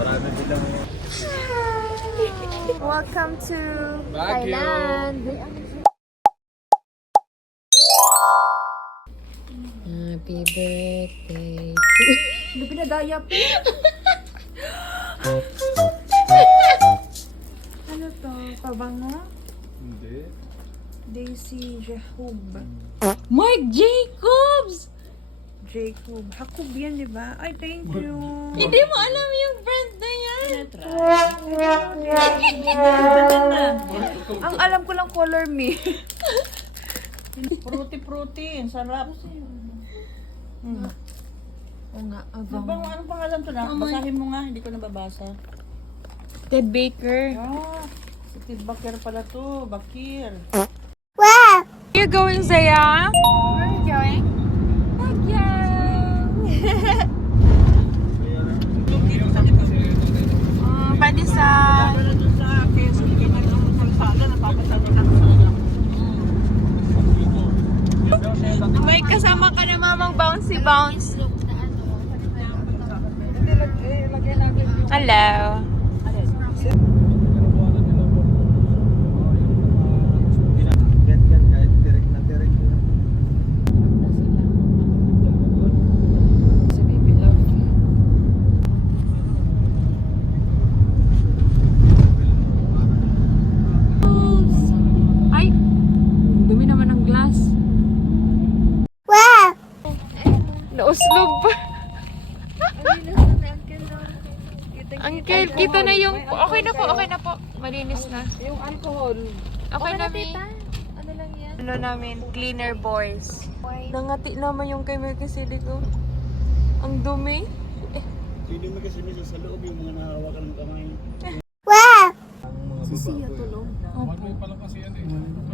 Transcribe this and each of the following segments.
Marami silang... Welcome to Baguio. Thailand. Happy birthday. Hindi pinadaya po. Ano to? Pabango? Hindi. Daisy Jacob. Marc Jacobs! Jacob. Jacob yan, di ba? Ay, thank you. Hindi mo alam yung brand na yan. Ang alam ko lang Color Me. Fruity, sarap. Oo nga, Anong pangalan to na? Basahin mo nga, hindi ko nababasa. Ted Baker. Ah, si Tid Bakir pala to, Bakir. Where you going, Zaya? Where are you going? Pwede sa... May kasama ka na mamang bouncy bounce. Hello. Kahit tirik na tirik. Si Baby Love. Ay! Dumi naman ng glass. Wow! Nauslog pa. Uncle, kita na yung... Okay na po. Malinis na. Yung alcohol. Okay na, Mi. Ano lang yan? Ano namin, cleaner boys. Nangati naman yung kay Mercasili ko. Ang dumi. Hindi mo kasi nila sa loob yung mga nahawakan ng kamay. Si Sia tulog.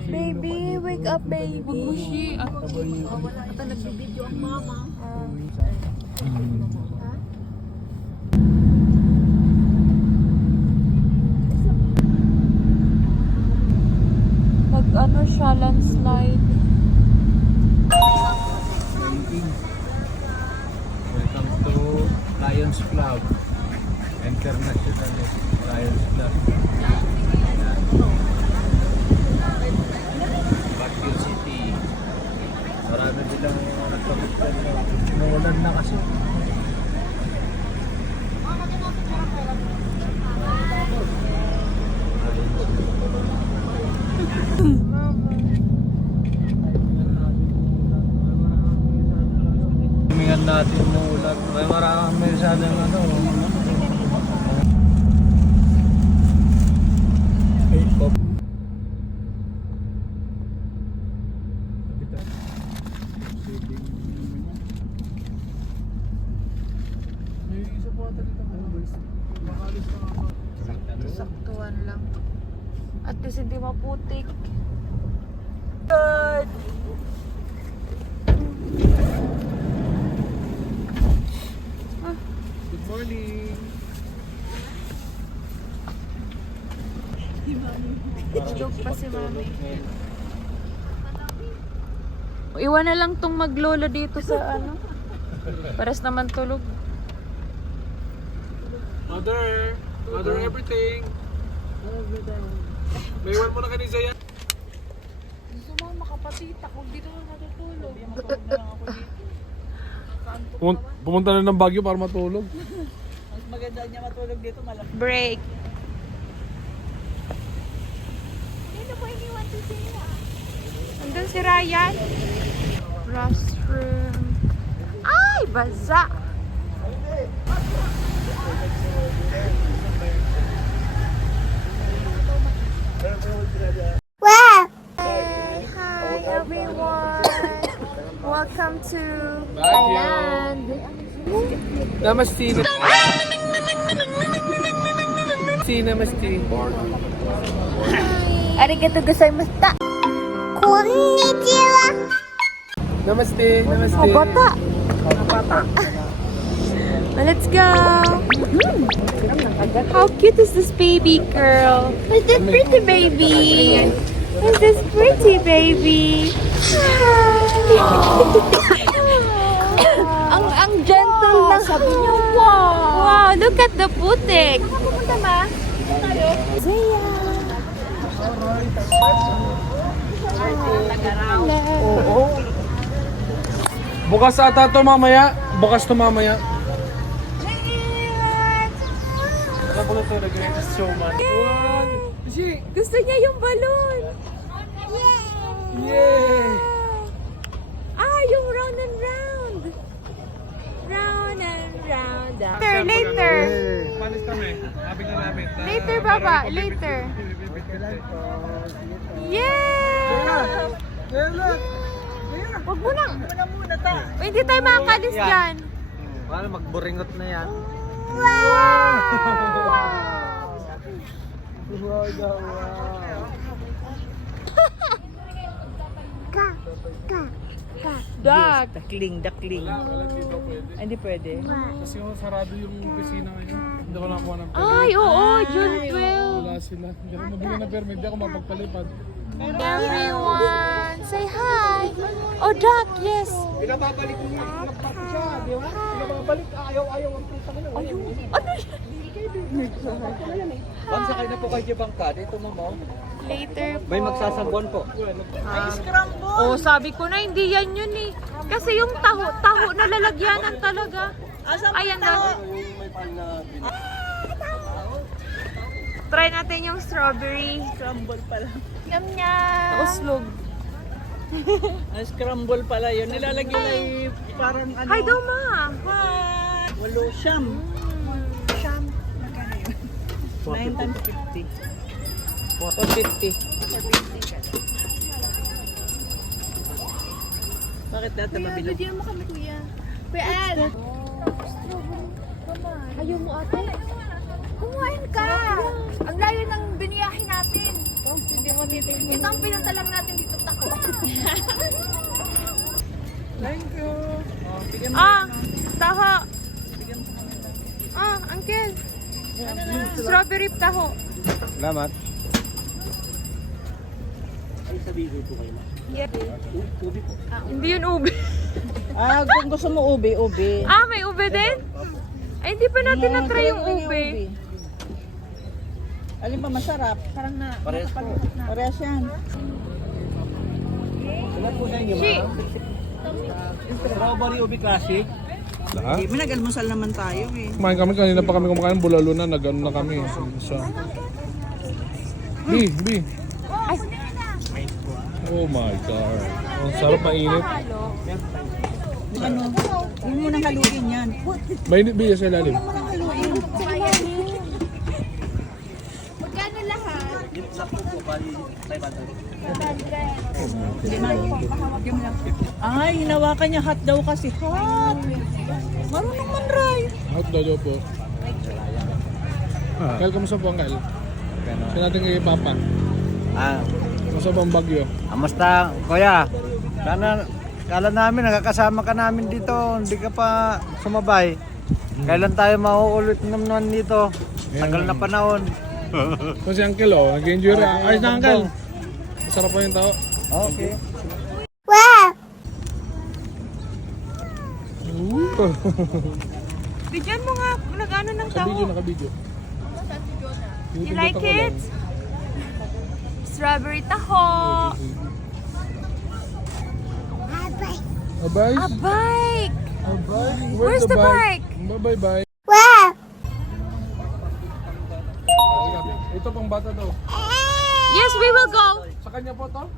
Baby, wake up, baby. Mushi. At Ito nagbibideo ang mama. nag-ano siya, landslide. Welcome to Lions Club. International Lions Club. Baguio City. Marami silang nagpapagpan. Umuulan na kasi. Tumingan natin umuulan. May maraming masyadong ano. Saktuan lang. At least hindi maputik. Good! Good morning. Tulog pa si Mami. Iwan na lang tong maglolo dito sa ano. Pares naman tulog. Mother everything. May iwan mo na kanisa yan. Gusto mo makapatita kung dito na natutulog. Pumunta na ng Baguio para matulog. Mas maganda niya matulog dito, malaki. Break. Sino po iniwan si Sia? Andun si Ryan. Restroom. Ay, baza. Hi everyone. Welcome to Thailand. Namaste. Namaste. Arigato gozaimashita. Konnichiwa. Namaste. Namaste. Bata. Let's go. How cute is this baby girl? Who's this pretty baby? Who's this pretty baby? ang gentle ng sabi niya, wow! Wow, look at the putik. Pupunta ba? Zaya. Bukas ata to mamaya. Bukas to mamaya. Gusto niya yung balloon. Yay! Ah, yung round and round. Round and round. Later. Malis kami. Sabi nga namin. Later, Baba. Later. Yeah! Wag mo na. Hindi tayo makakalis dyan. Paano magburingot na yan? Duck. Dakling. Ay, hindi pwede. Kasi sarado yung opisina ngayon. Hindi ko nakuha ng permit. Ay, oo. June 12. Wala sila. Hindi ako mabigyan ng permit. Hindi ako mapagpalipad. Everyone, say hi. Oh, Duck, yes. Pinababalik mo nagpapit siya, di ba? Pinababalik, ayaw ang puta ko na. Ano yan? Ma'am, sakay na po kayo sa bangka. Dito mo mo. Later po. May magsasagwan po. Oh, sabi ko na hindi yan yun eh. Kasi yung taho na lalagyanan talaga. Ayan na. Try natin yung strawberry. Scramble pala. Yum yum. Uslog. Scramble pala yun. Nilalagyan ay parang ano. Hi daw ma. Hi! Walo siyam. Siyam. Magkano yun? 9 times 50. 450. Bakit dati mabilang? Bigyan mo kami, kuya. Kuya Al. Ayaw mo ate? Kumain ka! Ang layo ng biniyahin natin. Hindi mo titignan. Ito ang pinunta lang natin dito, tako. Thank you. Oh, bigyan mo. Ah, taho. Ah, uncle. Strawberry taho. Salamat. Ay, sabihin po kayo. Yeah. Ubi po. Hindi yun ube. Kung gusto mo ube. Ah, may ube din? Ay, hindi pa natin na-try yung ube. Alin ba masarap? Parang na. Parehas po. Parehas yan. Salamat po sa inyo, Chi. ma'am. Strawberry ubi classic. Lahat? May nag-almusal naman tayo eh. Kumain kami. Kanina pa kami kumakain. Bulalo na. Nag-ano na kami. So, B. Oh my God. Ang sarap, mainit. Ano? Huwag mo nang haluin yan. Mainit B sa ilalim. Magkano lahat? Ay, hinawakan niya hot daw kasi. Hot! Marunong man, Ray. Out daw po. Kyle, kamusta po ang Kyle? Siya natin kay Papa. Kamusta po ang Bagyo? Kamusta, kuya? Kala namin, nakakasama ka namin dito. Hindi ka pa sumabay. Kailan tayo mauulit naman dito? Tagal na panahon. Kasi Uncle, oh, nag-enjoy rin. Ayos na Uncle. Masarap po yung tao. Okay. Bigyan mo nga, nag-ano ng Nakabidyo, taho. nakabidyo. You like it? Strawberry taho. A bike? A bike. A bike? Where's the bike? Bye-bye. Ito pang bata daw. Yes, we will go. Sa kanya po to?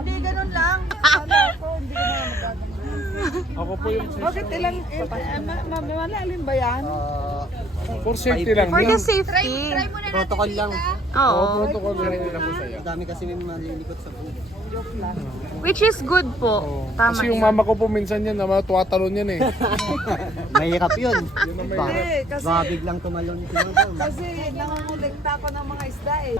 Hindi, ganun lang. Ako po yung Bakit ilang, malalim ba yan? for safety lang. For the safety. Protocol lang. Oo. Protocol lang po sa'yo. Dami kasi may malilikot sa buhay. Which is good po. Tama Kasi yung yun. mama ko po minsan yan, tuwatalon yan eh. Mahirap yun. Yun ang may Baka biglang tumalon. Kasi nangungulekta ko ng mga isda eh.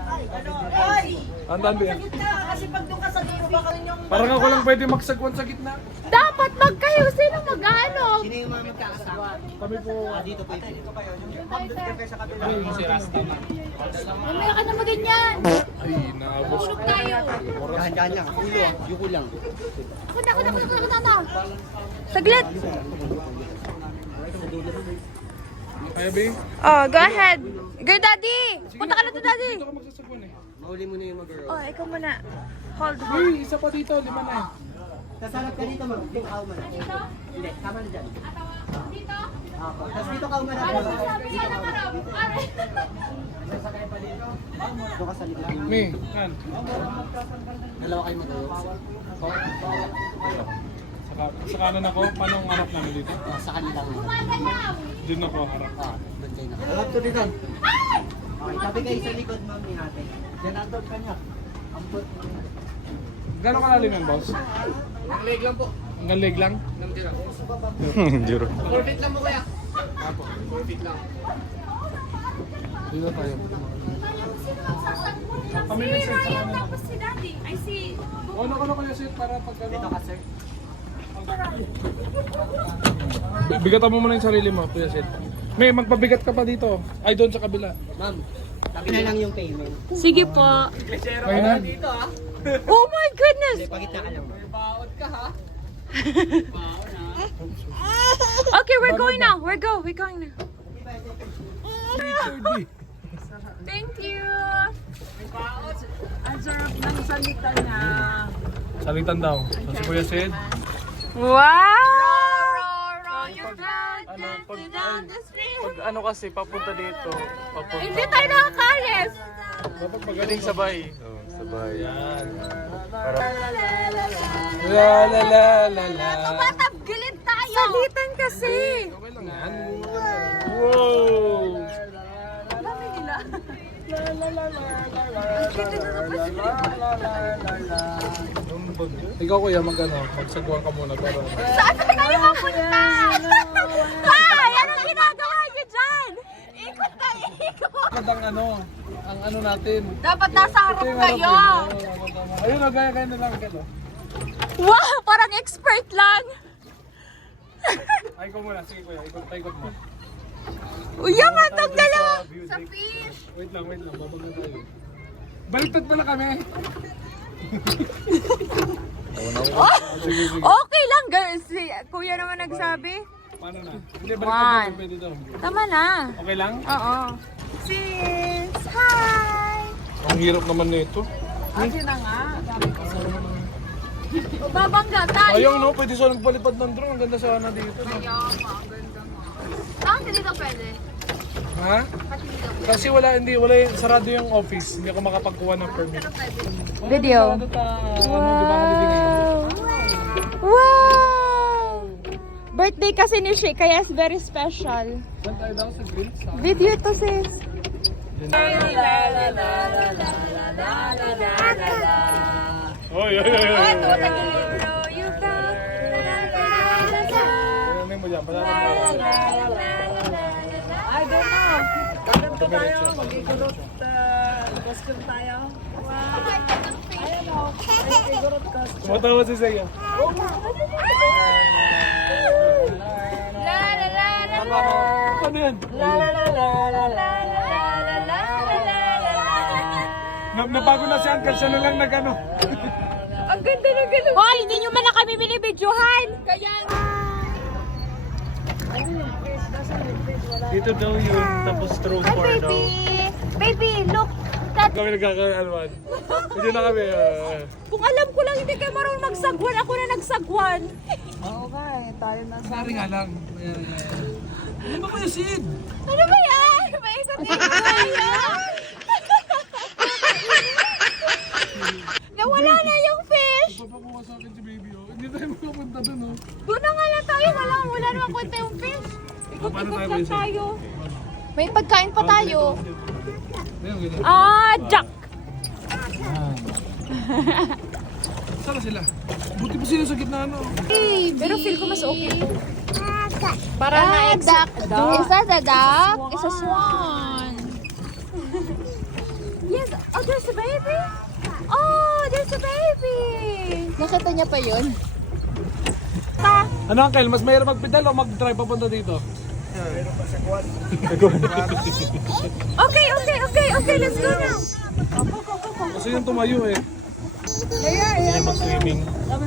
Ang dami yan. Kasi pag doon ka sa dulo, baka rin yung Parang ako lang pwede magsagwan sa gitna. Dapat magkayo. Sino mag-ano? Sino yung mga magkakasama? Kami po, dito po. Mamaya ka na maganyan. Ay, naabos. Tulog tayo. Yuko lang. Ako na. Saglit. Kaya, be? Oh, go ahead. Go, Daddy. Punta ka na to, Daddy. Dito ka magsasagwan eh. Oh, ikaw muna. Hold. Uy, isa pa dito, 5 na eh. Sasarap ka dito, ma'am. Dito ka umana. Hindi, tama na dyan. Dito? Tapos dito ka umana. Ano sabi niya na marap? Dito ka sa likod. Me, kan. Dalawa kayo matulog. Sa kanan ako, paano ang harap namin dito? Sa kanila nga. Doon ako harap. Doon kayo na. Harap to dito. Okay, tabi kayo sa likod, ma'am, ni ate. Diyan natin ka niya. Ampot. Gano'ng kalalim yan, boss? Hanggang leg lang po. Hanggang leg lang? Juro. 4 feet lang mo kaya. Apo. 4 feet lang. Dito tayo. Kami may set sa kanan. Tapos si Daddy. I see. Ano kaya set para pagka... Dito ka, sir. Bigatan mo muna yung sarili mo, Kuya Sid. May, magpabigat ka pa dito. Ay, doon sa kabila. Ma'am, tabi na lang yung payment. Sige po. Kaya na? Oh my goodness! Pagitna ka lang, ma'am. Okay, we're going now. We're going now. Thank you. Ang sarap ng salita niya. Salitan daw. So, si Kuya Sid. Wow! Pag ano kasi, papunta dito. Papunta. Hindi tayo nakakalis. Dapat Galing sabay. Oh, sabay. Yan. La la la la la. Tumatagilid tayo. Salitan kasi. Okay lang yan. Wow! Ikaw kuya, magsagwan ka muna para... Saan tayo mapunta? Ay, anong ginagawa niyo dyan? Ikot na ikot. Ang ano natin. Dapat nasa harap kayo. Ayun, gaya na lang kayo. Wow, parang expert lang. Ay ko muna, sige kuya, ikot mo. Uya nga itong dalawa. Sa fish. Wait lang, babag na tayo. Baliktad pala kami. Okay lang, girls. Si kuya naman nagsabi. Paano na? Hindi, baliktad na pwede daw. Tama na. Okay lang? Oo. Sis, hi. Ang hirap naman na ito. Kasi na nga. Babangga tayo. Ayaw no, pwede siya nagpalipad ng drone. Ang ganda sana dito. No? Saan ka dito pwede? Ha? Kasi wala yung sarado yung office. Hindi ako makapagkuha ng permit. Video. Ano, di ba kalibingin? Wow! Birthday kasi ni Shay, kaya it's very special. Saan tayo daw sa grill? Video to, sis. Oy. Ano mo dyan? I don't know. Ganito tayo. Mag-igurot costume tayo. Ayan o. Mag-igurot costume. Tumatawa si Sega. Ano yan? Nabago na si Uncle, siya na lang nag-ano. Ang ganda na gano'n. Hoy, hindi nyo man na kami binibidyohan. Kaya Dito daw yun, tapos throw for daw. Baby, look. Kami nagkakaalaman. Hindi na kami. kung alam ko lang hindi kayo marunong magsagwan, ako na nagsagwan. Oo nga eh. Tayo na sa... Sorry nga lang. Ano ba kayo, Sid? Ano ba yan? May isang tayo. Nawala na yung fish. Papakuha sa akin si baby. Oh. Hindi tayo makapunta dun. Oh. Doon na nga lang tayo. Wala naman kwenta yung fish. Paano Ikot-ikot tayo, lang Sid? tayo. May pagkain pa tayo. Ayun, ganyan. Jack. Saan sila? Buti pa sila sa gitna, ano? Pero feel ko mas okay to. Para na-exact. Is that a duck? It's a swan. Yes. Oh, there's a baby. Oh, there's a baby. Nakita niya pa yun? Ano, Uncle? Mas mahirap magpedal o mag-drive papunta dito? Okay, let's go now. Gusto yung tumayo eh. Hindi mag-swimming. Tara.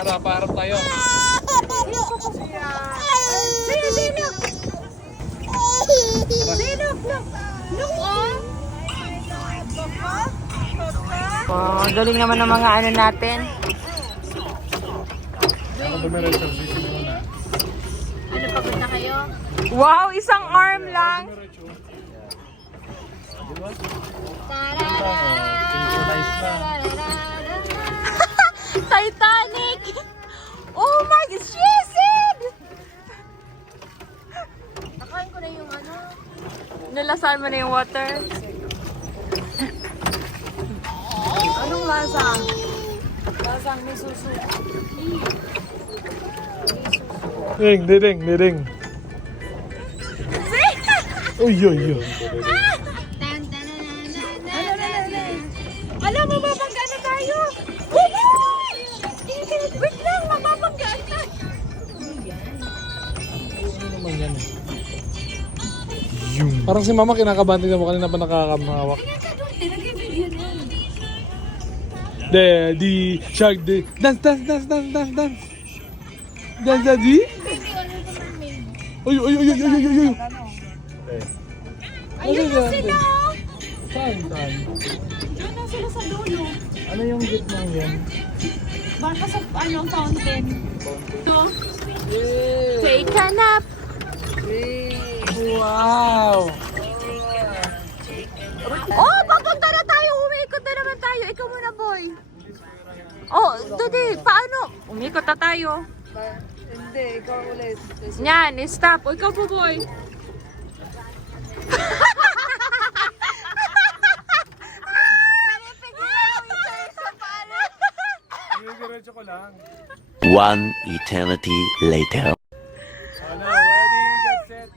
Tara, paharap tayo. Oh, galing naman ng mga ano natin. Ako dumiretso, sisi muna. Ano, pagod na kayo? Wow, isang arm lang. Titanic! Oh my God, Jason! Nakain ko na yung ano. Nalasan mo na yung water. Anong lasa? Lasang may susu. Ding. Uy. Alam mo, mabangga na tayo! Wait lang, mababangga na! Ano naman yan eh? Parang si mama kinakabanting na mo kanina pa nakakamahawak. Daddy Shark Day. Dance. Dance, Daddy. Uy. Ayun na sila! Saan? Ayun na sila sa dulo. Ano yung gitna yan? Baka sa fountain. Take a nap! Wow! Oh, papunta na tayo! Umiikot na naman tayo. Ikaw muna, boy. Oh, Dodi, paano? Umikot na tayo. Hindi, ikaw ulit. Yan, stop. O, ikaw po, boy. Diretso ko lang. One eternity later. Ano, ready, get set.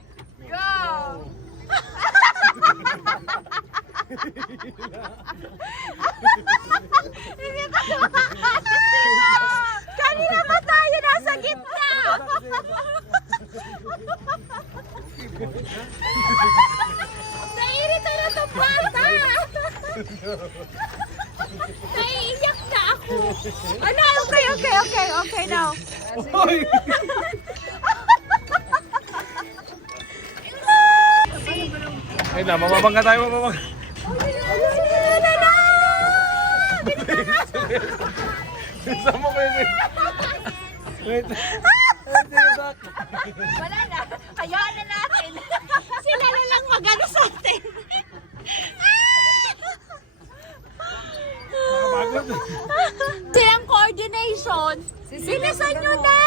Kanina pa tayo nasa gitna! Nairita na itong bata! Naiiyak na ako! Ano? Okay now. Ay na, mababangga tayo, mababangga. Sama ko yun eh. Wait. Wala na. Hayaan na natin. Sila na lang magano sa atin. Nakapagod. Silang coordination. Bilisan nyo na!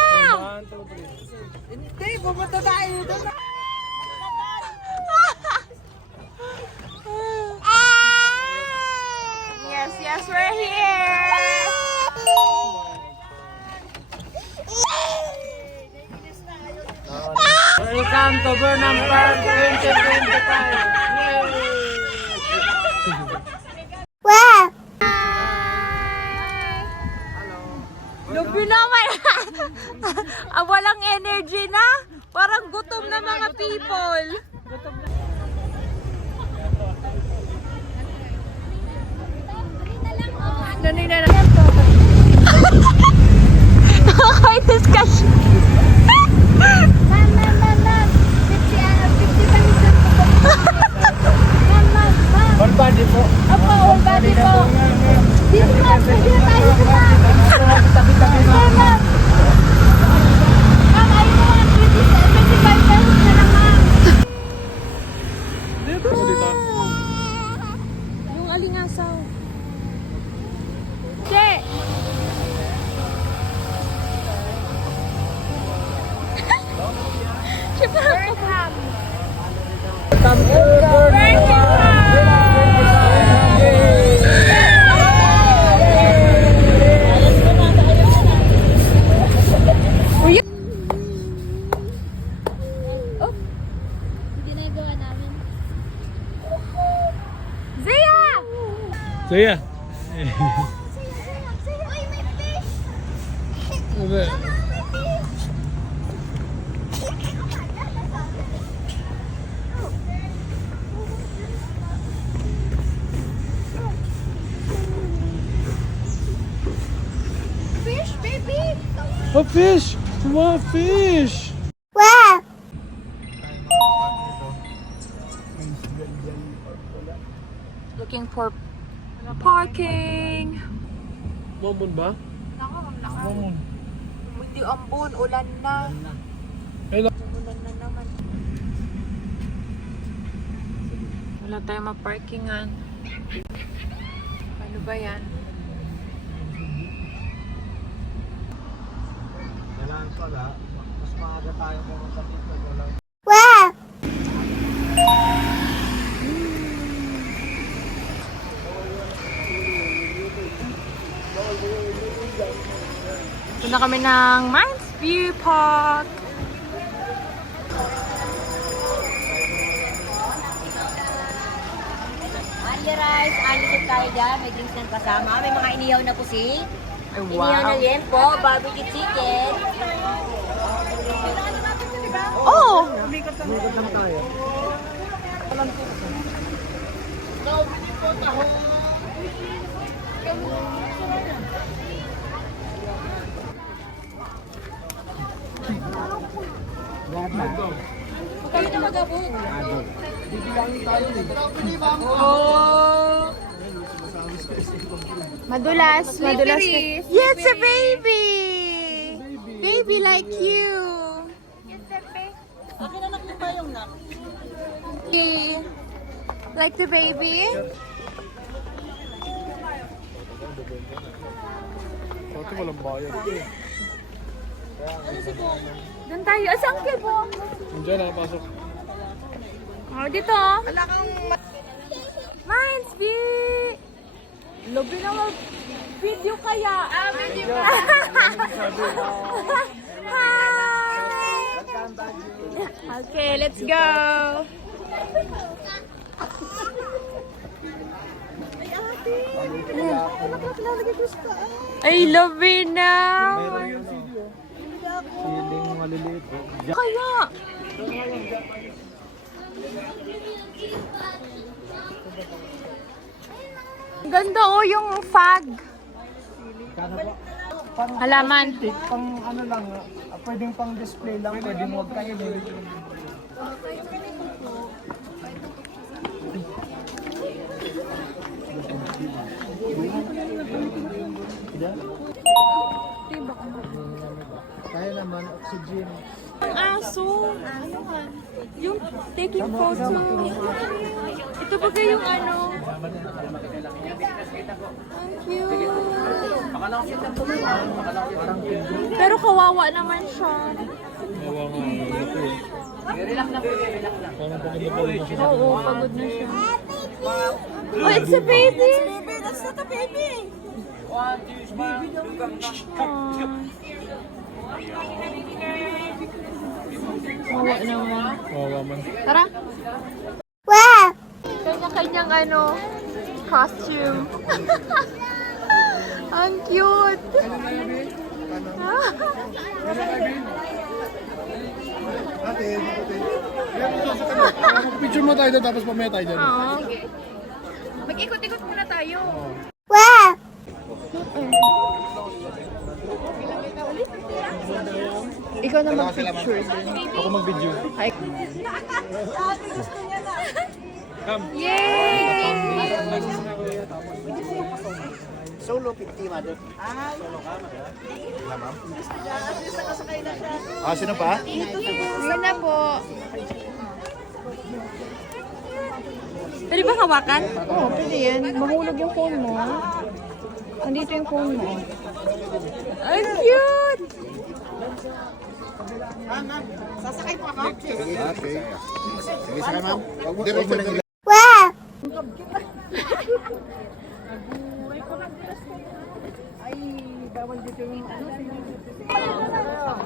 1, 2, 3. Hindi, pumunta tayo doon. Yes, we're here! Welcome to Burnham Park 2025. Lubi naman! Walang energy na! Parang gutom na mga people! Nakakainis ka siya! All body po. Opo, all body po. Dito ma'am, pwede na tayo sa ma'am. Tabi-tabi na. Ma'am, ayun na ma'am, 25 pesos na lang ma'am. Dito. Yung alingasaw. Che! Siya parang Welcome to Burnham Park. Ginagawa namin. Zia! Saya. Uy, may fish! Ano? A fish! Wow, fish! Looking for parking. Mamon ba? Hindi ambon, ulan na. Hello. Ulan na naman. Wala tayong maparkingan. Ano ba yan? Kailangan pala, mas maaga tayo pumunta dito. Punta kami ng Mines View Park. Only rice, unlimited tayo dyan. May drinks ng kasama. May mga inihaw na pusi. Ay, Inihaw na liempo, barbecue chicken. Oh! Oh! Madulas. Madulas. Yes, a baby! Baby like you. Akin mo ba yung nak? Like the baby? Pati walang bayad. Doon tayo. Asang kibo? Diyan na, pasok. Oh, dito. Mines View! Lobi na mag-video kaya. Video ka. Hi! Okay, let's go. I love it now. Feeling maliliit. Kaya. Ganda oh yung fag. Halaman. Pang ano lang, pwedeng pang display lang, pwedeng huwag kainin. Kaya naman, oxygen. Ang aso. Ano ka? Yung taking photo. Ito ba yung ano? Ang cute. Pero kawawa naman siya. Nawa nga. Parang pagod na pagod na siya. Oo, pagod na siya. Oh, it's a baby! That's not a baby! Kawawa naman. Kawawa man. Tara! Kanya-kanyang ano, costume. Ang cute! Picture mo tayo doon tapos pamaya tayo dyan. Oo. Mag-ikot-ikot muna tayo. Ikaw na mag-picture. Ako mag-video. Yay! Solo 50, mother. Ah, sino pa? Yun na po. Pwede ba hawakan? Oo, pwede yan. Mahulog yung phone mo. Andito yung phone mo. Ang cute! Sasakay po ako. Okay. Sige, saka ma'am. Diretso lang.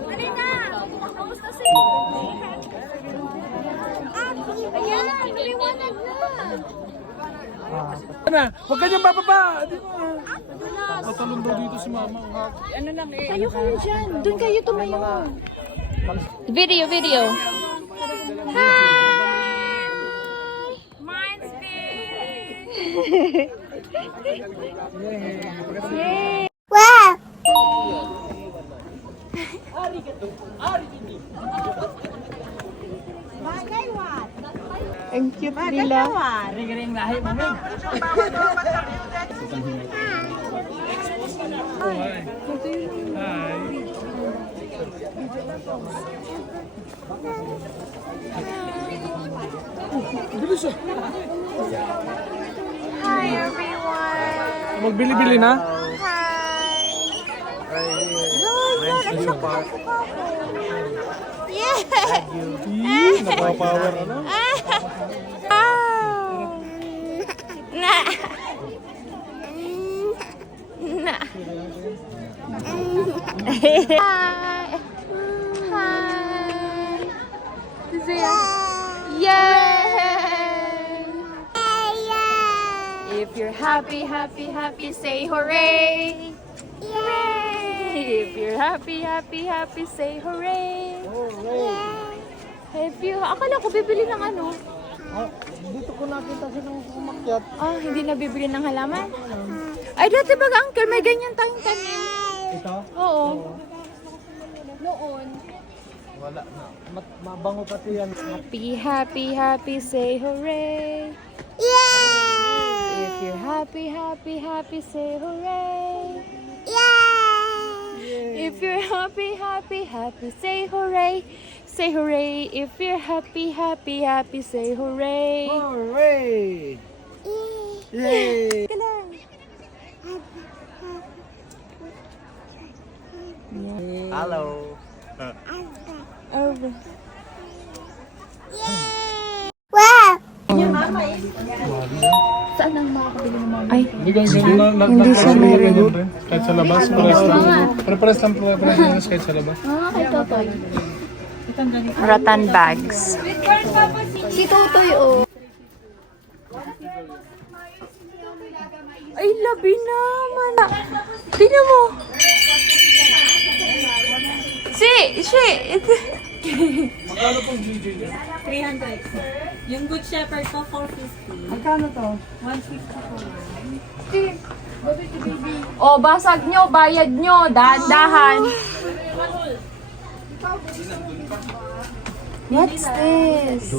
Dali na! Kamusta si... Ayan, liwanag na! Na, huwag ka dyan bababa! Di ba? Tatalon daw dito si mama. Kayo dyan. Doon kayo tumayo. Video. Hi! Mine's big! Yay! Ang cute nila. Bilis ah. Hi everyone! Magbili-bili na? Yeah! Nakapower ano? Na! Na! Hi! Hi! Yay! If you're happy, happy, happy, say hooray! Yay! If you're happy, happy, happy, say hooray! If you... Akala ko bibili ng ano? Dito ko nakita silang umakyat. Ah, hindi na bibili ng halaman? Ay, dati baga, uncle, may ganyan tayong tanim. Ito? Oo. Noon. Wala na. Mabango pati yan. Happy, happy, happy, say hooray! Yay! If you're happy, happy, happy, say hooray! Yay! If you're happy, happy, happy, say hooray! Say hooray! If you're happy, happy, happy, say hooray! Hooray! Yay! Ka lang. Hello. Over. Saan ang makakabili ng mga? Ay, Hindi siya meron. Kahit sa labas, pares lang kahit sa labas. kay Totoy. Ratan bags. Si Totoy, oh. Ay, labi naman. Tingnan mo. Magkano pong GJ niya? 300. Yung Good Shepherd po, 450. Magkano to? 150 po. Oh, basag nyo, bayad nyo, dahan-dahan. What's this?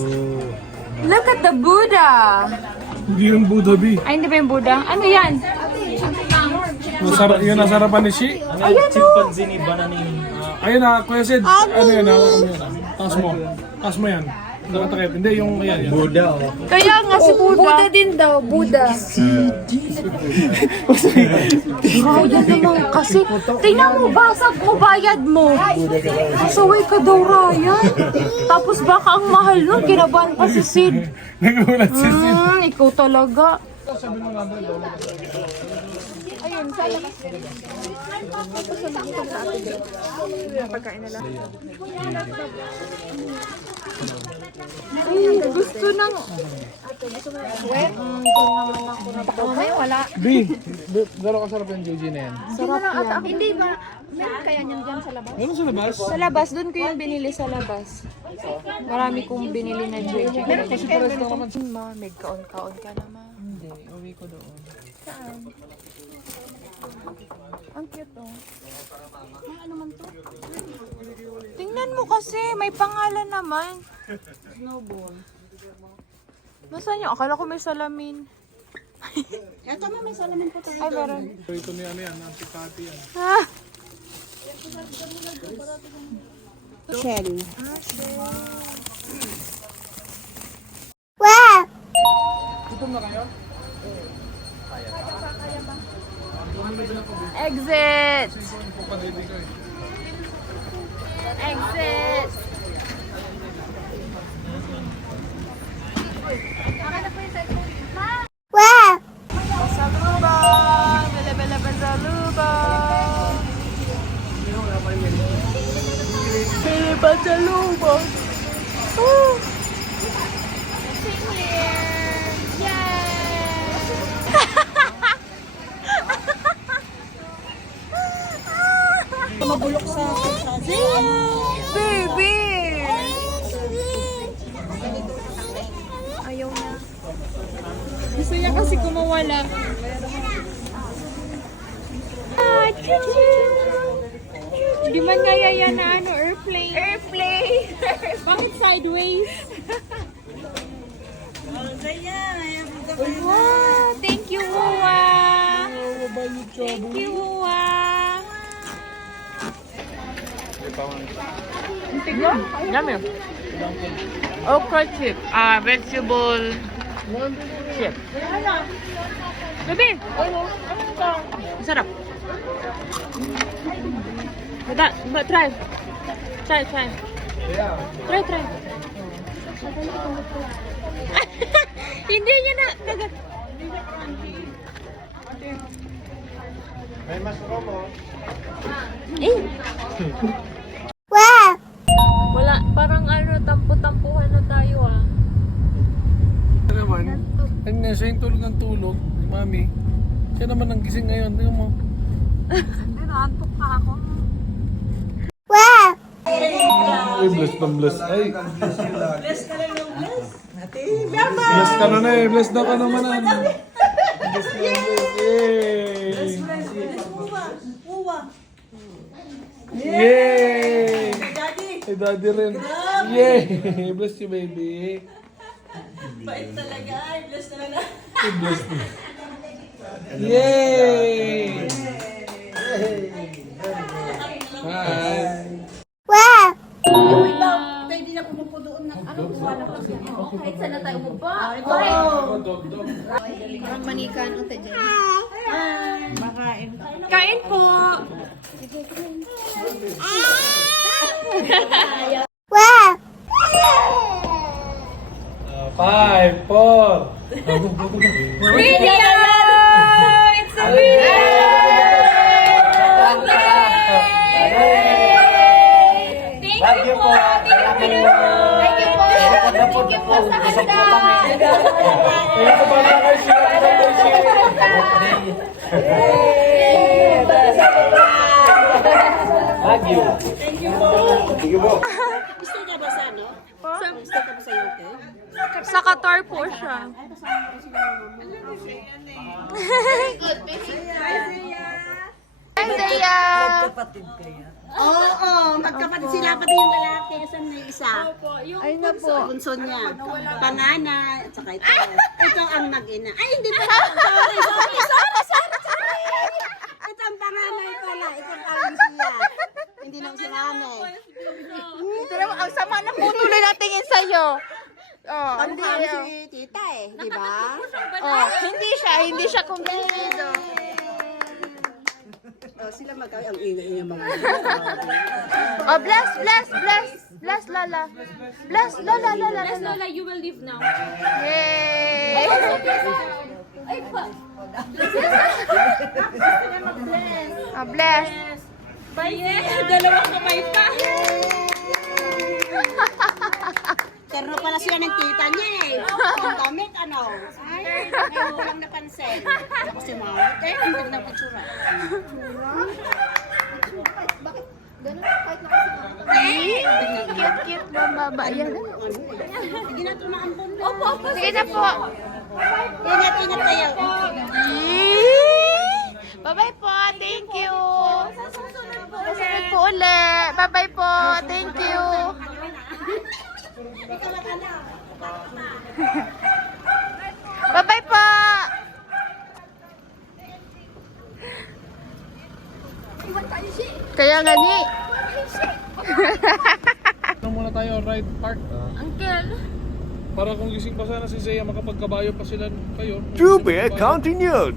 Look at the Buddha. Hindi yung Buddha B. Ay, hindi ba yung Buddha? Ano yan? Yung nasarapan ni Shi. Ayan, oh. Ayun na, Kuya Sid. Ano yun, hawakan mo yun. Taas mo. Taas mo yan. Nakatakip. Hindi, yung yan. Buddha. Kaya nga si Buddha. Buddha din daw, Buddha. Buddha naman kasi. Tingnan mo, basag mo, bayad mo. Kasaway ka daw, Ryan. Tapos baka ang mahal nun, kinabahan pa si Sid. Nagulat si Sid. Ikaw talaga. Sabi mo nga doon. Ayun, sa'yo. Ay, gusto ng... Wet? Doon naman ako nagdamay, wala. B, gano'ng kasarap yung JJ na yan? Sarap yan. Hindi ba? Meron kaya niyan dyan sa labas? Meron sa labas? Sa labas, doon ko yung binili sa labas. Marami kong binili na JJ. Meron kasi pares lang naman. Ma, may kaon-kaon ka naman. Hindi, uwi ko doon. Saan? Ang cute oh. Ano man to? Tingnan mo kasi, may pangalan naman. Snowball. Nasaan yung? Akala ko may salamin. Ito ma, may salamin po tayo. Ay, meron. Ito ni ano yan, antipati yan. Ah! Shell. Gutom na kayo? Exit! Papadili ko eh. Exit! Salubong! Bela-bela salubong! Bela salubong! Woo! Sing here! Yay! Mabulok sa kalsada. Baby! Ayaw na. Gusto niya kasi kumawala. Ah, choo-choo! Di man kaya yan na ano, Bakit sideways? Wow, thank you, Hua. Thank you, Hua. Yummy. Okra chip. Vegetable chip. Gabi. Sarap. Try. Try. Try. Hindi niya na kagat. May mushroom mo. Wala, parang tampo-tampuhan na tayo ah. Ano naman? Ano siya yung tulog ng tulog ni Mami. Siya naman ang gising ngayon. Tingnan mo. Hindi, naantok pa ako. Ay, bless na bless. Ay. Bless ka lang ng bless. Bless ka na na eh. Bless daw ka naman. Bless na bless. Yay! Uwa. Yay! Daddy. Hey, daddy rin. Yay! Bless you, baby. Bait talaga. Ay, bless talaga. Hey, bless you. Yay! Hi. Kahit saan na tayo umupa. Parang manikan ang tadyan. Kain po. 5, 4. Video! It's a video! Thank you po. Thank you po sa handa. Sa Qatar po siya. Hi, Zaya! Oo, magkapatid sila pati yung lalaki. Saan na yung isa? Ay na po. Bunso niya. Panganay. At saka ito. Ito ang mag-ina. Ay, hindi pa. Sorry. Ito ang panganay pala. Ito ang siya. Hindi lang si nanay. Pero ang sama ng putuloy na tingin sa'yo. Oh, Ang kami si tita eh. Di ba? oh, hindi siya kumpleto. Oh, sila magkawin ang ingay niya mga. Oh, bless, Lala. Bless, Lola, you will leave now. Yay! Ay pa. Oh, bless. Dalawang kamay pa. Terno pala sila ng tita niya eh. Ang damit ano. Ay, ngayon ko lang napansin. Ako si Mama. Eh, ang ganda ng itsura. Bakit? Ganun? Kahit nakasama. Cute, mababa yan. Sige na, tumaampon na. Opo. Sige na po. Ingat tayo. Bye-bye po. Thank you. Susunod po ulit. Bye-bye po. Thank you. Bye-bye po. Kaya nga ni. Muna tayo, ride park. Uncle. Para kung gising pa sana si Zaya, makapagkabayo pa sila kayo. To be continued.